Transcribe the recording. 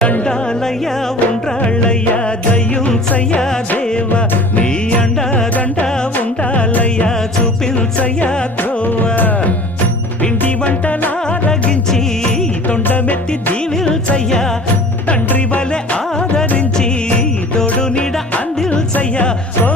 దండాలయ్యా ఉండ్రాళ్ళయ్యా దయ్యుంచయ్యా దేవ నీ అండాదండ ఉండాలయ్యా చూపించయ్యా త్రోవా పిండి వంటలారగించి తొండమెత్తి దీవిల్చయ్యా తండ్రి వలె ఆదరించి తోడు నీడ అందిల్చయ్యా ఓ